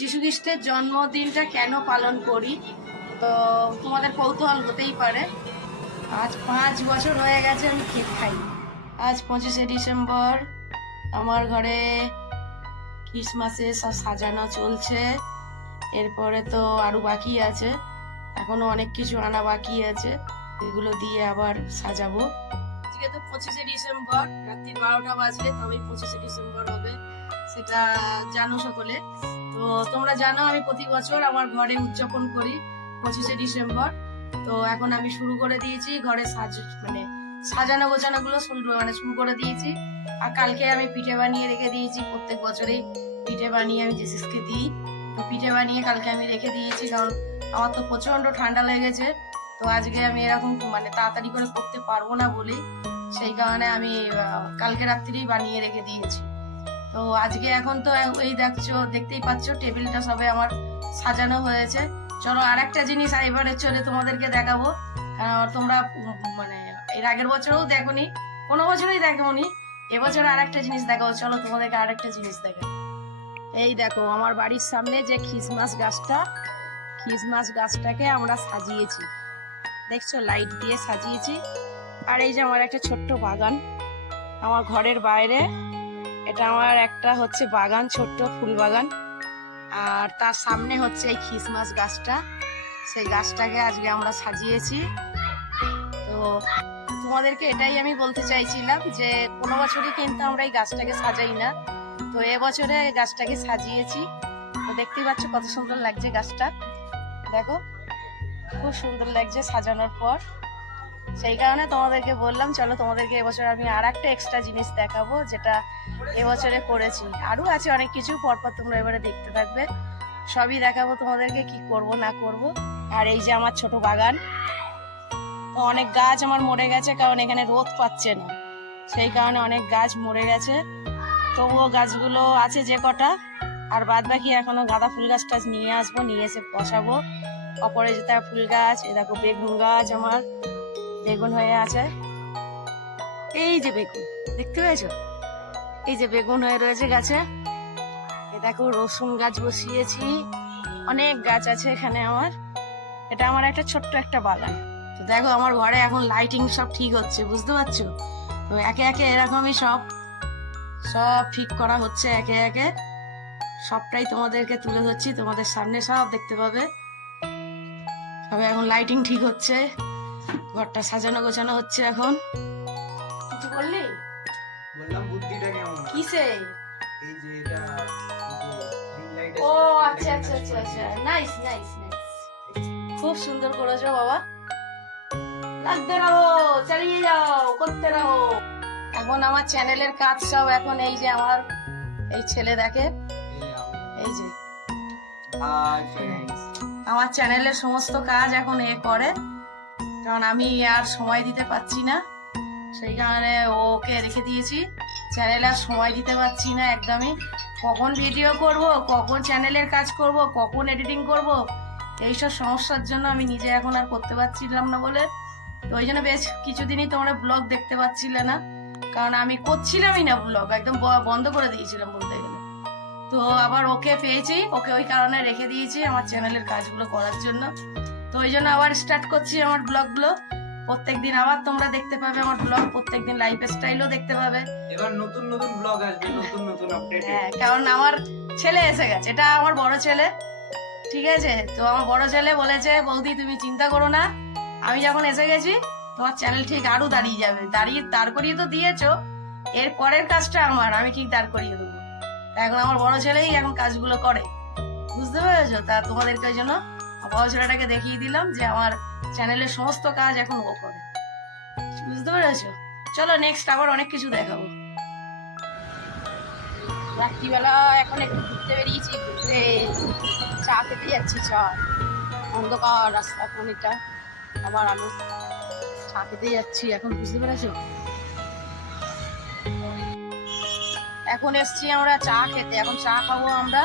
যীশু খ্রিস্টের জন্মদিনটা কেন পালন করি, তো তোমাদের কৌতূহল হতেই পারে। আজ 5 বছর হয়ে গেছে আমি কেক খাই। আজ 25শে ডিসেম্বর। আমার ঘরে ক্রিসমাসে সব সাজানো চলছে। এরপরে তো আরো বাকি আছে, এখনো অনেক কিছু আনা বাকি আছে, এগুলো দিয়ে আবার সাজাবো। আজকে তো 25শে ডিসেম্বর, রাত্রি 12টা বাজলে তবেই 25শে ডিসেম্বর হবে, সেটা জানো সকলে। তো তোমরা জানো আমি প্রতি বছর আমার ঘরে উদযাপন করি 25শে ডিসেম্বর। তো এখন আমি শুরু করে দিয়েছি ঘরে সাজানো গোছানো গুলো শুরু করে দিয়েছি। আর কালকে আমি পিঠে বানিয়ে রেখে দিয়েছি, প্রত্যেক বছরই পিঠে বানিয়ে আমি জেসিসকে দিই। তো পিঠে বানিয়ে কালকে আমি রেখে দিয়েছি, কারণ আমার তো প্রচন্ড ঠান্ডা লেগেছে। তো আজকে আমি এরকম তাড়াতাড়ি করে করতে পারবো না বলি, সেই কারণে আমি কালকে রাত্রিই বানিয়ে রেখে দিয়েছি। তো আজকে এখন তো এই দেখতেই পাচ্ছ টেবিলটা সবে আমার সাজানো হয়েছে। চলো আর একটা জিনিস এবারে চলে তোমাদেরকে দেখাবো। তোমরা এর আগের বছরও দেখোনি, কোনো বছরই দেখোনি, এবছর আর একটা জিনিস দেখাবো। চলো তোমাদেরকে আর একটা জিনিস দেখাবো। এই দেখো আমার বাড়ির সামনে যে খ্রিসমাস গাছটাকে আমরা সাজিয়েছি, দেখছো লাইট দিয়ে সাজিয়েছি। আর এই যে আমার একটা ছোট্ট বাগান আমার ঘরের বাইরে, এটা আমার একটা হচ্ছে বাগান, ছোট্ট ফুল বাগান। আর তার সামনে হচ্ছে এই খ্রিসমাস গাছটা, সেই গাছটাকে আজকে আমরা সাজিয়েছি। তো তোমাদেরকে এটাই আমি বলতে চাইছিলাম যে কোনো বছরই কিন্তু আমরা এই গাছটাকে সাজাই না, তো এবছরে গাছটাকে সাজিয়েছি। তো দেখতেই পাচ্ছ কত সুন্দর লাগছে গাছটা, দেখো খুব সুন্দর লাগছে সাজানোর পর। সেই কারণে তোমাদেরকে বললাম চলো তোমাদেরকে এবছর আমি আর একটা এক্সট্রা জিনিস দেখাবো, যেটা এবছরে করেছি। আরো আছে অনেক কিছু, পরপর তোমরা এবারে দেখতে থাকবে, সবই দেখাবো তোমাদেরকে কি করব না করব। আর এই যে আমার ছোট বাগান, তো অনেক গাছ আমার মরে গেছে, কারণ এখানে রোদ পাচ্ছে না, সেই কারণে অনেক গাছ মরে গেছে। তবুও গাছগুলো আছে যে কটা, আর বাদ বাকি এখনো গাঁদা ফুল গাছটা নিয়ে আসবো, নিয়ে এসে বসাবো। অপরাজিতা ফুল গাছ, এ দেখো বেগুন গাছ, আমার বেগুন হয়ে আছে, এই যে বেগুন দেখতে পেয়েছো, এই যে বেগুন হয়ে রয়েছে গাছে। এ দেখো রসুন গাছ বসিয়েছি, অনেক গাছ আছে এখানে আমার। এটা আমার একটা ছোট্ট একটা বাগান। তো দেখো আমার ঘরে এখন লাইটিং সব ঠিক হচ্ছে, বুঝতে পারছো? তো একে একে এরকমই সব ঠিক করা হচ্ছে, একে একে সবটাই তোমাদেরকে তুলে ধরছি, তোমাদের সামনে সব দেখতে পাবে। তবে এখন লাইটিং ঠিক হচ্ছে, ঘরটা সাজানো গোছানো হচ্ছে। এখন কিছু বললি? বললাম বুদ্ধিটা কেমন? কিসে? এই যে এটা, রিং লাইট। ও আচ্ছা আচ্ছা আচ্ছা আচ্ছা, নাইস নাইস নাইস, খুব সুন্দর করেছো বাবা। লাগতে রাখো, চালিয়ে যাও, করতে রাখো। এখন আমার চ্যানেলের কাজ সব এখন এই যে আমার এই ছেলে দেখে, এই যে আমার চ্যানেলের সমস্ত কাজ এখন এ করে, কারণ আমি আর সময় দিতে পারছি না, সেই কারণে ওকে রেখে দিয়েছি। চ্যানেলে আর সময় দিতে পারছি না একদমই, কখন ভিডিও করব, কখন চ্যানেলের কাজ করব, কখন এডিটিং করব, এইসব সমস্যার জন্য আমি নিজে এখন আর করতে পারছিলাম না বলে। তো ওই জন্য বেশ কিছুদিনই তোমরা ব্লগ দেখতে পাচ্ছিলে না, কারণ আমি করছিলামই না ব্লগ, একদম বন্ধ করে দিয়েছিলাম বলতে গেলে। তো আবার ওকে পেয়েছি, ওকে ওই কারণে রেখে দিয়েছি আমার চ্যানেলের কাজগুলো করার জন্য। তো ওই জন্য আবার স্টার্ট করছি আমার ব্লগগুলো, প্রত্যেকদিন আবার তোমরা দেখতে পাবে আমার ব্লগ, প্রত্যেকদিন লাইফ স্টাইলও দেখতে পাবে। এবার নতুন নতুন ব্লগ আসবে, নতুন নতুন আপডেট। হ্যাঁ, কারণ আমার ছেলে এসে গেছে, এটা আমার বড় ছেলে, ঠিক আছে? তো আমার বড় ছেলে বলেছে বৌদি তুমি চিন্তা করো না, আমি যখন এসে গেছি তোমার চ্যানেল ঠিক আরো দাঁড়িয়ে যাবে, দাঁড় করিয়ে তো দিয়েছো, এর পরের কাজটা আমি ঠিক দাঁড় করিয়ে দেবো। এখন আমার বড় ছেলেই এখন কাজগুলো করে, বুঝতে পেরেছো? তা তোমাদেরকে ওই জন্য বড় ছেলেটাকে দেখিয়ে দিলাম যে আমার চ্যানেলের সমস্ত কাজ এখন ও করে, বুঝতে পেরেছো? চলো নেক্সট আবার অনেক কিছু দেখাবো। রাত্রিবেলা এখন একটু ঘুরতে বেরিয়েছি, ঘুরতে চা খেতে যাচ্ছি, চা, অন্ধকার রাস্তা এখন এটা, আবার আমি চা খেতে যাচ্ছি এখন, বুঝতে পেরেছো? এখন এসছি আমরা চা খেতে, এখন চা খাবো আমরা।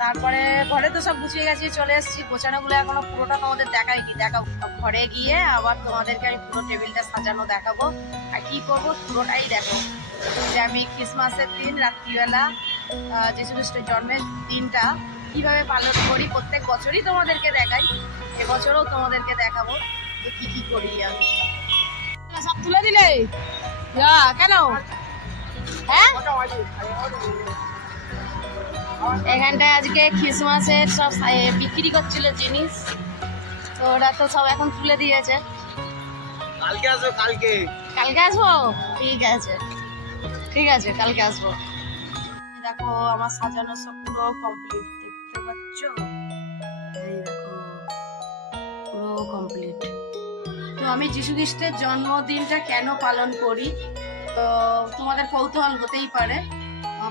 তারপরে ঘরে তো সব গুছিয়ে গেছি, চলে এসেছি, গোছানোগুলো এখনো পুরোটা তোমাদের দেখাইনি, দেখাবো ঘরে গিয়ে আবার তোমাদেরকে আমি পুরো টেবিলটা সাজানো দেখাবো। আর কি করবো পুরোটাই দেখো, যে আমি ক্রিসমাসের দিন রাত্রিবেলা যীশু খ্রিস্টের জন্মের দিনটা কিভাবে পালন করি, প্রত্যেক বছরই তোমাদেরকে দেখাই, এবছরও তোমাদেরকে দেখাবো যে কি কি করি আমি। সব তুলে দিলে যা কেন? হ্যাঁ, এখানটায় আজকে খ্রিসমাসের সব বিক্রি করছিল জিনিস, তো ওরা তো সব এখন তুলে দিয়েছে। কালকে আসো, কালকে কালকে আসবো, ঠিক আছে ঠিক আছে, কালকে আসবো। দেখো আমার সাজানো সব পুরো কমপ্লিট, দেখতে পাচ্ছ? এই দেখো পুরো কমপ্লিট। তো আমি যীশু খ্রিস্টের জন্মদিনটা কেন পালন করি, তো তোমাদের কৌতূহল হতেই পারে।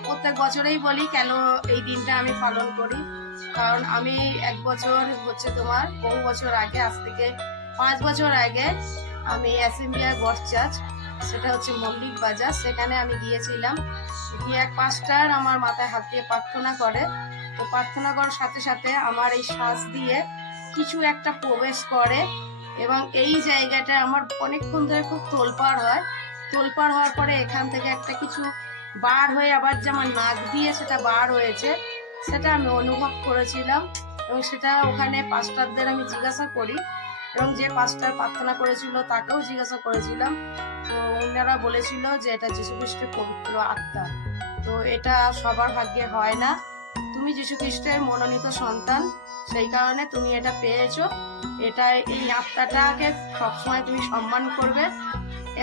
প্রত্যেক বছরেই বলি কেন এই দিনটা আমি পালন করি। কারণ আমি এক বছর হচ্ছে তোমার বহু বছর আগে, আজ থেকে 5 বছর আগে আমি অ্যাসেম্বলিয়া গড চার্চ, সেটা হচ্ছে মল্লিক বাজার, সেখানে আমি গিয়েছিলাম। গিয়ে এক পাস্টার আমার মাথায় হাত দিয়ে প্রার্থনা করে, তো প্রার্থনা করার সাথে সাথে আমার এই শ্বাস দিয়ে কিছু একটা প্রবেশ করে, এবং এই জায়গাটা আমার অনেকক্ষণ ধরে খুব তোলপাড় হয়। তোলপাড় হওয়ার পরে এখান থেকে একটা কিছু বার হয়ে আবার যে আমার নাক দিয়ে সেটা বার হয়েছে, সেটা আমি অনুভব করেছিলাম। এবং সেটা ওখানে পাস্টারদের আমি জিজ্ঞাসা করি, এবং যে পাস্টার প্রার্থনা করেছিল তাকেও জিজ্ঞাসা করেছিলাম। তো ওনারা বলেছিল যে এটা যীশু খ্রিস্টের পবিত্র আত্মা, তো এটা সবার ভাগ্যে হয় না। তুমি যীশু খ্রিস্টের মনোনীত সন্তান, সেই কারণে তুমি এটা পেয়েছো। এটা এই আত্মাটাকে সবসময় তুমি সম্মান করবে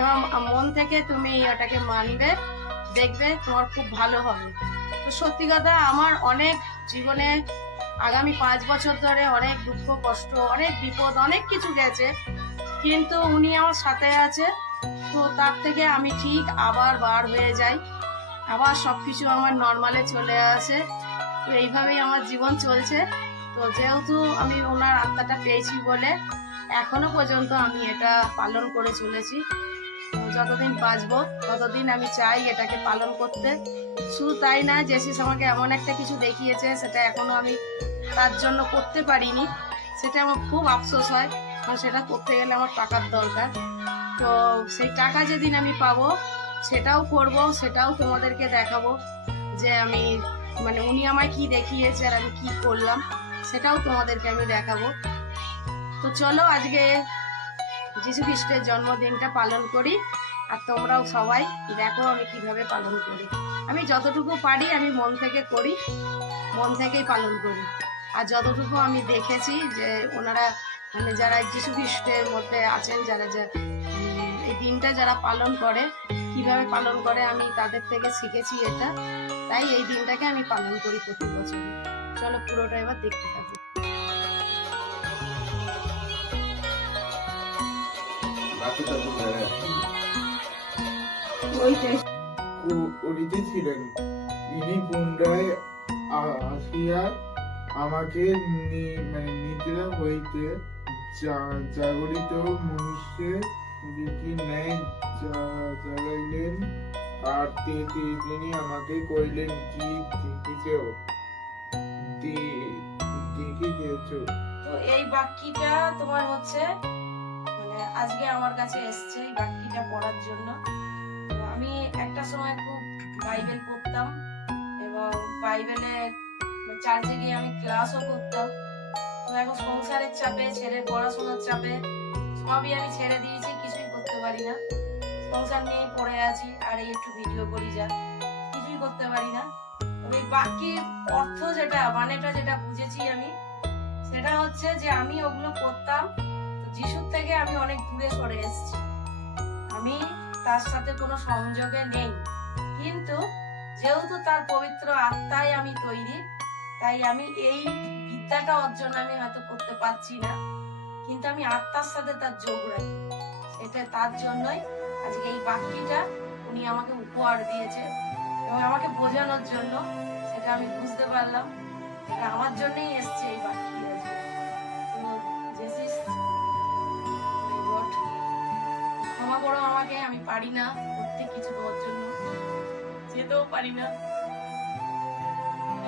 এবং মন থেকে তুমি ওটাকে মানবে, দেখবে তোমার খুব ভালো হবে। তো সত্যি কথা, আমার অনেক জীবনে আগামী 5 বছর ধরে অনেক দুঃখ কষ্ট, অনেক বিপদ, অনেক কিছু গেছে, কিন্তু উনি আমার সাথে আছে। তো তার থেকে আমি ঠিক আবার বার হয়ে যাই, আবার সবকিছু আমার নর্মালে চলে আসে। তো এইভাবেই আমার জীবন চলছে। তো যেহেতু আমি ওনার আত্মাটা পেয়েছি বলে এখনো পর্যন্ত আমি এটা পালন করে চলেছি। তো যতদিন বাঁচবো ততদিন আমি চাই এটাকে পালন করতে। শুধু তাই না, জেসিস আমাকে এমন একটা কিছু দেখিয়েছে, সেটা এখনো আমি তার জন্য করতে পারিনি। সেটা আমার খুব আফসোস হয়, কারণ সেটা করতে গেলে আমার টাকার দরকার। তো সেই টাকা যেদিন আমি পাবো সেটাও করব, সেটাও তোমাদেরকে দেখাবো যে আমি মানে উনি আমায় কি দেখিয়েছে আর আমি কি করলাম, সেটাও তোমাদেরকে আমি দেখাবো। তো চলো আজকে যীশু খ্রিস্টের জন্মদিনটা পালন করি, আর তোমরাও সবাই দেখো আমি কিভাবে পালন করি। আমি যতটুকু পারি আমি মন থেকে করি, মন থেকেই পালন করি। আর যতটুকু আমি দেখেছি যে ওনারা মানে যারা যীশু খ্রিস্টের মধ্যে আছেন, যারা এই দিনটা যারা পালন করে, কিভাবে পালন করে, আমি তাদের থেকে শিখেছি এটা। তাই এই দিনটাকে আমি পালন করি প্রতি বছর। চলো পুরোটা এবার দেখতে থাকো। উঠিতেছিলেন, ইনি পুনরায় আসিয়া আমাকে নিদ্রা হইতে জাগরিত মনুষ্যের রীতি ন্যায় জাগাইলেন, আর তিনি আমাকে কইলেন, কি দেখিতেছ? তো এই বাক্যটা তোমার হচ্ছে মানে আজকে আমার কাছে এসছে এই বাক্যটা পড়ার জন্য। তো আমি একটা সময় খুব বাইবেল পড়তাম এবং বাইবেলের চার্চে গিয়ে আমি ক্লাসও করতাম। তো এখন সংসারের চাপে, ছেলের পড়াশোনার চাপে সবই আমি ছেড়ে দিয়েছি, কিছুই করতে পারি না। সংসার নিয়ে পড়ে আছি, আর এই একটু ভিডিও করি, যা কিছুই করতে পারি না। তবে বাকি অর্থ যেটা মানেটা যেটা বুঝেছি আমি, সেটা হচ্ছে যে আমি ওগুলো করতাম, যিশুর থেকে আমি অনেক দূরে সরে এসেছি, আমি তার সাথে কোনো সংযোগে নেই। কিন্তু যেহেতু তার পবিত্র আত্মায় আমি তৈরি, তাই আমি এই বিদ্যাটা অর্জন আমি হয়তো করতে পারছি না, কিন্তু আমি আত্মার সাথে তার যোগ রাখি। সেটা তার জন্যই আজকে এই বাক্যটা উনি আমাকে উপহার দিয়েছে এবং আমাকে বোঝানোর জন্য। সেটা আমি বুঝতে পারলাম, এটা আমার জন্যই এসছে এই বাক্য। ক্ষমা করো আমাকে, আমি পারি না করতে কিছু তোমার জন্য, যেতেও পারি না।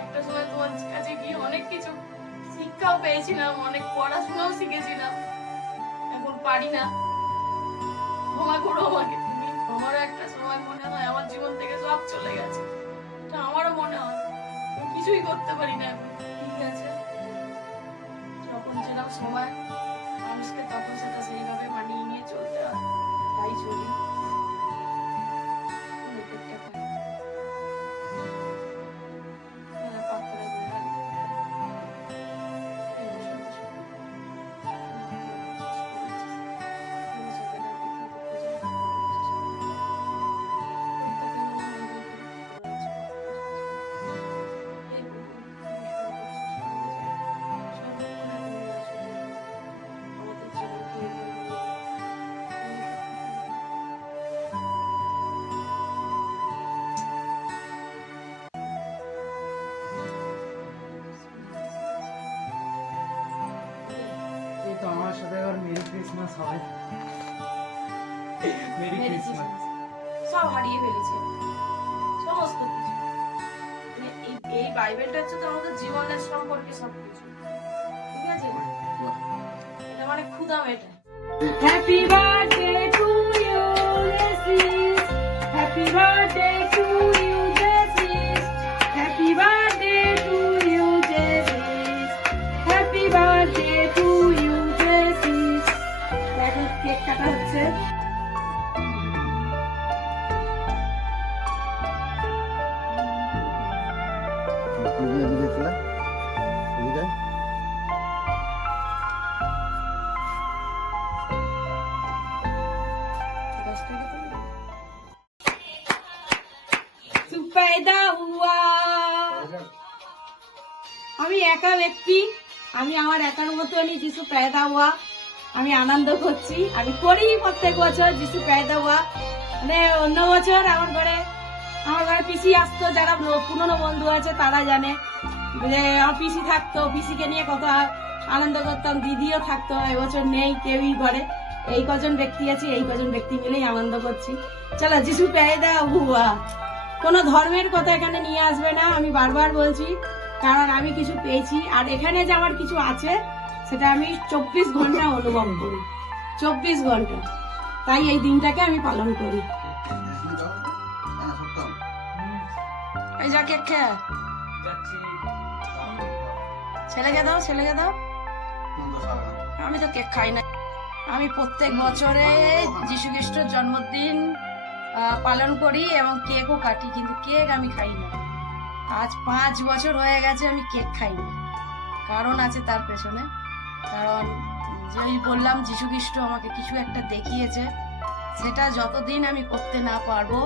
একটা সময় তোমার কাছে গিয়ে অনেক কিছু শিক্ষাও পেয়েছিলাম, অনেক পড়াশোনাও শিখেছিলাম, এখন পারি না। ক্ষমা করো আমাকে তুমি। আমারও একটা সময় মনে হয় আমার জীবন থেকে সব চলে গেছে, এটা আমারও মনে হয়, আমি কিছুই করতে পারি না এখন। ঠিক আছে। সময় মানুষকে তখন সেটা সেইভাবে মানিয়ে নিয়ে চলতে হয়, তাই চলি। এই তো আমার সাথে এবার মেরি ক্রিসমাস হবে। Merry Christmas. সব হারিয়ে ফেলেছে, সমস্ত কিছু। মানে এই বাইবেলটা হচ্ছে তো আমাদের জীবনের সম্পর্কে সবকিছু, ঠিক আছে? এটা মানে খুদা মেটা। হ্যাপি বার্থডে টু ইউ জেসিস, হ্যাপি বার্থডে টু ইউ জেসিস, হ্যাপি বার্থডে টু ইউ জেসিস, হ্যাপি বার্থডে টু ইউ জেসিস। এখন কেক কাটা হচ্ছে। तू पैदा हुआ। আমি একা ব্যক্তি, আমি আমার একার মতনই যিশু पैदा हुआ আমি আনন্দ করছি। আমি করি প্রত্যেক বছর যিশু पैदा हुआ। মানে অন্য বছর আমার ঘরে পিসি আসতো, যারা পুরনো বন্ধু আছে তারা জানে যে আমার পিসি থাকতো, পিসিকে নিয়ে কত আনন্দ করতাম। দিদিও থাকতো, এবছর নেই কেউই ঘরে। এই কজন ব্যক্তি আছে, এই কজন ব্যক্তি মিলেই আনন্দ করছি। চলো যিশু पैदा हुआ। কোনো ধর্মের কথা এখানে নিয়ে আসবে না, আমি বারবার বলছি, কারণ আমি কিছু পেয়েছি। আর এখানে যে আমার কিছু আছে সেটা আমি 24 ঘন্টা অনুভব করি, 24 ঘন্টা। তাই এই দিনটাকে আমি পালন করি। এই যা কেক খেয়ে যাচ্ছি। ছেলেকে দাও, ছেলেকে দাও। আমি তো কেক খাই না। আমি প্রত্যেক বছরে যীশু খ্রিস্টের জন্মদিন পালন করি এবং কেকও কাটি, কিন্তু কেক আমি খাই না। আজ 5 বছর হয়ে গেছে আমি কেক খাই না। কারণ আছে তার পেছনে, কারণ যেই বললাম যীশু খ্রিস্ট আমাকে কিছু একটা দেখিয়েছে, সেটা যতদিন আমি করতে না পারবো,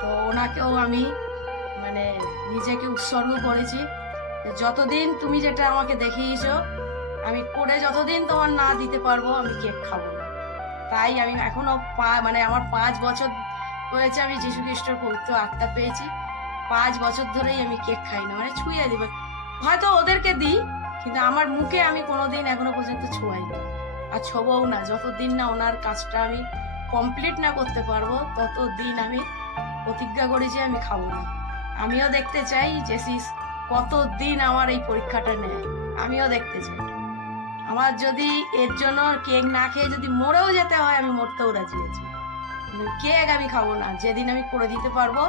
তো ওনাকেও আমি মানে নিজেকে উৎসর্গ করেছি। যতদিন তুমি যেটা আমাকে দেখিয়েছো আমি করে যতদিন তোমার না দিতে পারবো আমি কেক খাবো না। তাই আমি এখনো মানে আমার 5 বছর হয়েছে আমি যীশু খ্রিস্টের পবিত্র আত্মা পেয়েছি। 5 বছর ধরেই আমি কেক খাই না, মানে ছুঁয়ে দিবে। হয়তো ওদেরকে দিই, কিন্তু আমার মুখে আমি কোনোদিন এখনো পর্যন্ত ছোঁয়াই না, আর ছোবও না। যতদিন না ওনার কাজটা আমি কমপ্লিট না করতে পারবো, ততদিন আমি প্রতিজ্ঞা করেছি আমি খাবো না। আমিও দেখতে চাই জেসিস কতদিন আমার এই পরীক্ষাটা নেয়, আমিও দেখতে চাই। আমার যদি এর জন্য কেক না খেয়ে যদি মরেও যেতে হয়, আমি মরতেও রাজি আছি। কেক আমি খাবো না। যেদিন আমি করে দিতে পারবো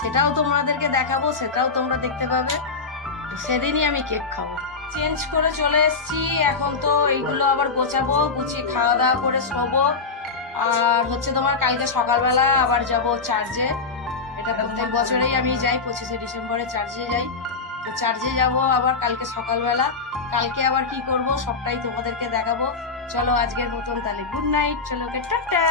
সেটাও তোমাদেরকে দেখাবো, সেটাও তোমরা দেখতে পাবে, সেদিনই আমি কেক খাবো। চেঞ্জ করে চলে এসেছি, এখন তো এইগুলো আবার গোছাবো, গুছিয়ে খাওয়া দাওয়া করে শোবো। আর হচ্ছে তোমার কালকে সকালবেলা আবার যাব চার্চে। এটা প্রত্যেক বছরেই আমি যাই, 25শে ডিসেম্বরে চার্চে যাই। তো চার্চে যাব আবার কালকে সকালবেলা। কালকে আবার কি করব সবটাই তোমাদেরকে দেখাবো। চলো আজকের মতন তাহলে গুড নাইট, চলো টাটা।